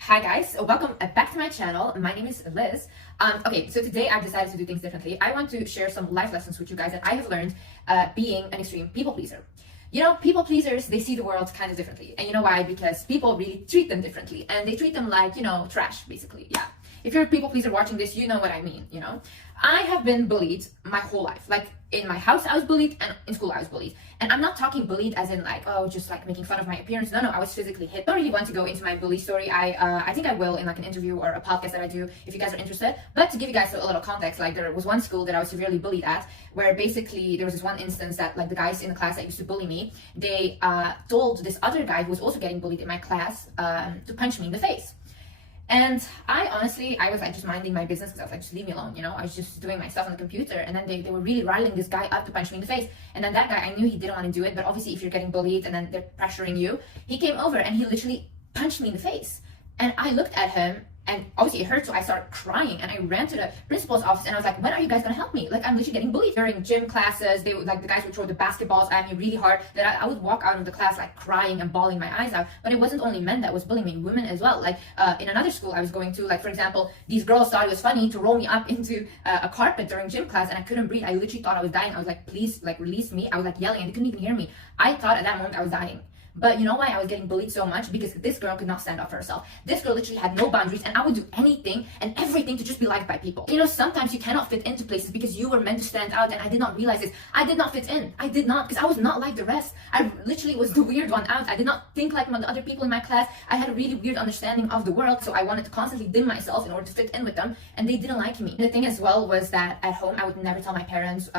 Hi guys, welcome back to my channel. My name is Liz. Okay, so today I've decided to do things differently. I want to share some life lessons with you guys that I have learned being an extreme people pleaser. You know, people pleasers, they see the world kind of differently. And you know why? Because people really treat them differently. And they treat them like, you know, trash, basically. Yeah. If you're a people pleaser watching this, you know what I mean, you know? I have been bullied my whole life. Like, in my house, I was bullied, and in school, I was bullied. And I'm not talking bullied as in like, oh, just like making fun of my appearance. No, I was physically hit. I don't really want to go into my bully story. I think I will in like an interview or a podcast that I do if you guys are interested. But to give you guys a little context, like there was one school that I was severely bullied at, where basically there was this one instance that like the guys in the class that used to bully me, they told this other guy who was also getting bullied in my class to punch me in the face. And I was like just minding my business because I was like, just leave me alone, you know? I was just doing my stuff on the computer, and then they were really riling this guy up to punch me in the face. And then that guy, I knew he didn't want to do it, but obviously if you're getting bullied and then they're pressuring you, he came over and he literally punched me in the face. And I looked at him, and obviously it hurt, so I started crying, and I ran to the principal's office, and I was like, when are you guys gonna help me? Like, I'm literally getting bullied. During gym classes, they would, like, the guys would throw the basketballs at me really hard, that I would walk out of the class, like, crying and bawling my eyes out. But it wasn't only men that was bullying me, women as well. Like, in another school I was going to, like, for example, these girls thought it was funny to roll me up into a carpet during gym class, and I couldn't breathe. I literally thought I was dying. I was like, please, like, release me. I was, like, yelling, and they couldn't even hear me. I thought at that moment I was dying. But you know why I was getting bullied so much? Because this girl could not stand up for herself. This girl literally had no boundaries, and I would do anything and everything to just be liked by people. You know, sometimes you cannot fit into places because you were meant to stand out, and I did not realize this. I did not fit in. I did not, because I was not like the rest. I literally was the weird one out. I did not think like the other people in my class. I had a really weird understanding of the world, so I wanted to constantly dim myself in order to fit in with them, and they didn't like me. And the thing as well was that at home, I would never tell my parents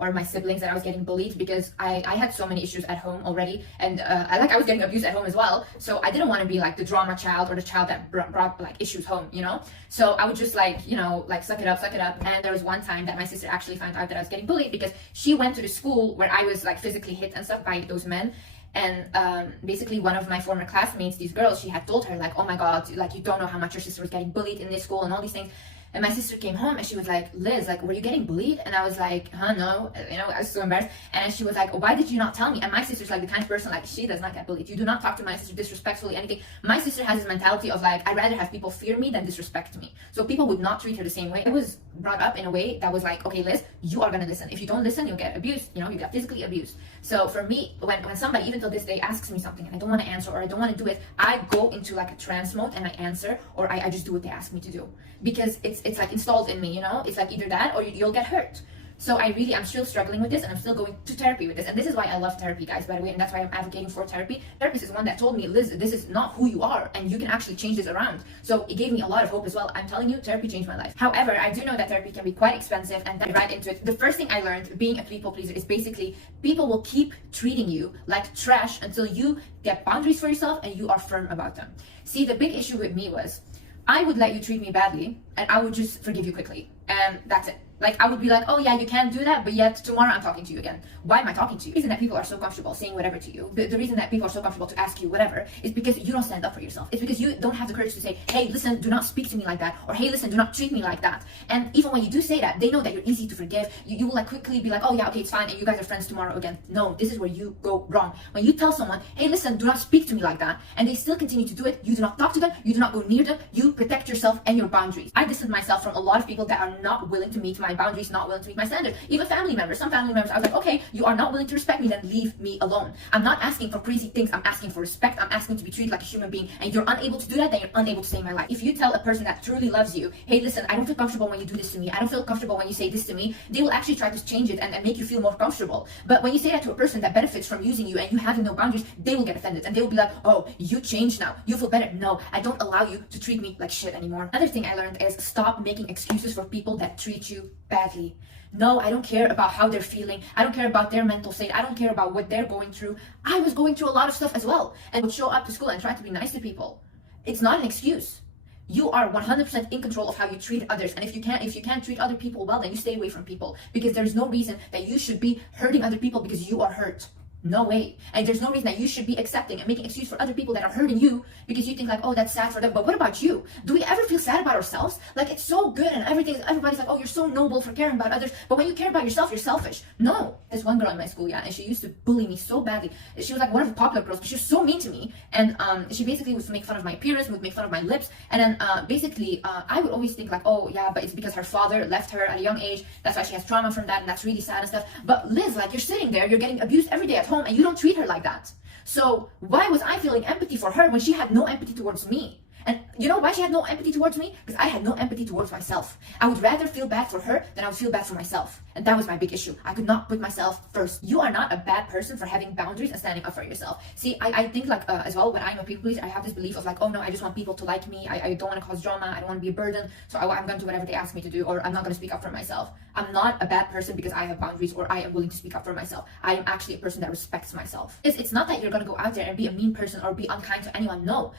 or my siblings that I was getting bullied, because I had so many issues at home already, and I was getting abused at home as well, so I didn't want to be like the drama child or the child that brought like issues home, you know? So I would just like, you know, like suck it up. And there was one time that my sister actually found out that I was getting bullied, because she went to the school where I was like physically hit and stuff by those men. And basically one of my former classmates, these girls, she had told her like, oh my god, like you don't know how much your sister was getting bullied in this school and all these things. And my sister came home and she was like, Liz, like, were you getting bullied? And I was like, no, you know, I was so embarrassed. And she was like, why did you not tell me? And my sister's like the kind of person, like, she does not get bullied. You do not talk to my sister disrespectfully, anything. My sister has this mentality of like, I'd rather have people fear me than disrespect me. So people would not treat her the same way. I was brought up in a way that was like, okay, Liz, you are gonna listen. If you don't listen, you'll get abused, you know, you get physically abused. So for me, when somebody, even till this day, asks me something and I don't want to answer or I don't want to do it, I go into like a trance mode and I answer, or I just do what they ask me to do, because it's like installed in me, you know? It's like either that or you'll get hurt. So I'm still struggling with this, and I'm still going to therapy with this. And this is why I love therapy, guys, by the way, and that's why I'm advocating for therapy. Therapist is one that told me, Liz, this is not who you are, and you can actually change this around. So it gave me a lot of hope as well. I'm telling you, therapy changed my life. However, I do know that therapy can be quite expensive, and then right into it. The first thing I learned being a people pleaser is basically people will keep treating you like trash until you get boundaries for yourself and you are firm about them. See, the big issue with me was I would let you treat me badly, and I would just forgive you quickly, and that's it. Like, I would be like, oh yeah, you can't do that, but yet tomorrow I'm talking to you again. Why am I talking to you? The reason that people are so comfortable saying whatever to you, the reason that people are so comfortable to ask you whatever, is because you don't stand up for yourself. It's because you don't have the courage to say, hey, listen, do not speak to me like that, or hey, listen, do not treat me like that. And even when you do say that, they know that you're easy to forgive. You will like quickly be like, oh yeah, okay, it's fine, and you guys are friends tomorrow again. No, this is where you go wrong. When you tell someone, hey, listen, do not speak to me like that, and they still continue to do it, you do not talk to them, you do not go near them, you protect yourself and your boundaries. I distanced myself from a lot of people that are not willing to meet my boundaries, not willing to meet my standard. Even family members, some family members, I was like, okay, you are not willing to respect me, then leave me alone. I'm not asking for crazy things, I'm asking for respect, I'm asking to be treated like a human being, and you're unable to do that, then you're unable to save my life. If you tell a person that truly loves you, hey, listen, I don't feel comfortable when you do this to me, I don't feel comfortable when you say this to me, they will actually try to change it and make you feel more comfortable. But when you say that to a person that benefits from using you and you having no boundaries, they will get offended and they will be like, oh, you changed now, you feel better. No, I don't allow you to treat me like shit anymore. Another thing I learned is stop making excuses for people that treat you badly. No, I don't care about how they're feeling. I don't care about their mental state. I don't care about what they're going through. I was going through a lot of stuff as well, and would show up to school and try to be nice to people. It's not an excuse. You are 100% in control of how you treat others, and if you can't treat other people well, then you stay away from people, because there's no reason that you should be hurting other people because you are hurt. No way. And there's no reason that you should be accepting and making excuse for other people that are hurting you because you think like, oh, that's sad for them. But what about you? Do we ever feel sad about ourselves? Like, it's so good and everybody's like, oh, you're so noble for caring about others. But when you care about yourself, you're selfish. No. There's one girl in my school, yeah, and she used to bully me so badly. She was like one of the popular girls, but she was so mean to me. And she basically would make fun of my appearance, would make fun of my lips. And then basically, I would always think like, oh, yeah, but it's because her father left her at a young age. That's why she has trauma from that, and that's really sad and stuff. But Liz, like, you're sitting there, you're getting abused every day at home, and you don't treat her like that. So why was I feeling empathy for her when she had no empathy towards me? And you know why she had no empathy towards me? Because I had no empathy towards myself. I would rather feel bad for her than I would feel bad for myself. And that was my big issue. I could not put myself first. You are not a bad person for having boundaries and standing up for yourself. See, I think like as well, when I'm a people pleaser, I have this belief of like, oh no, I just want people to like me. I don't want to cause drama. I don't want to be a burden. So I'm going to do whatever they ask me to do, or I'm not going to speak up for myself. I'm not a bad person because I have boundaries or I am willing to speak up for myself. I am actually a person that respects myself. It's not that you're going to go out there and be a mean person or be unkind to anyone. No.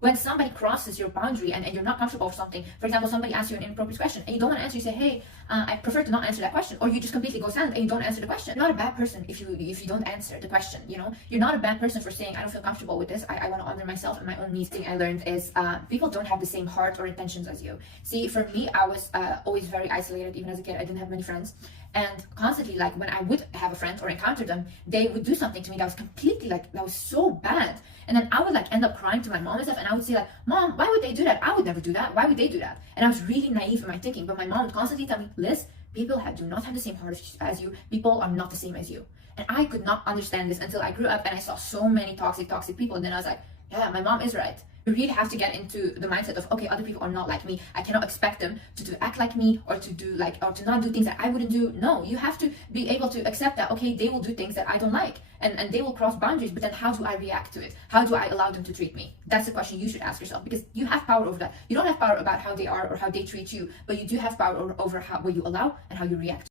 When somebody crosses your boundary and you're not comfortable with something, for example, somebody asks you an inappropriate question and you don't want to answer, you say, hey, I prefer to not answer that question, or you just completely go silent and you don't answer the question. You're not a bad person if you don't answer the question, you know? You're not a bad person for saying, I don't feel comfortable with this, I want to honor myself and my own needs. The thing I learned is people don't have the same heart or intentions as you. See, for me, I was always very isolated. Even as a kid, I didn't have many friends. And constantly, like, when I would have a friend or encounter them, they would do something to me that was completely, like, that was so bad. And then I would, like, end up crying to my mom and stuff, and I would say, like, Mom, why would they do that? I would never do that. Why would they do that? And I was really naive in my thinking, but my mom would constantly tell me, Liz, people do not have the same heart as you. People are not the same as you. And I could not understand this until I grew up and I saw so many toxic people. And then I was like, yeah, my mom is right. You really have to get into the mindset of, okay, other people are not like me. I cannot expect them to act like me or to do like, or to not do things that I wouldn't do. No, you have to be able to accept that, okay, they will do things that I don't like and they will cross boundaries, but then how do I react to it? How do I allow them to treat me? That's the question you should ask yourself, because you have power over that. You don't have power about how they are or how they treat you, but you do have power over what you allow and how you react.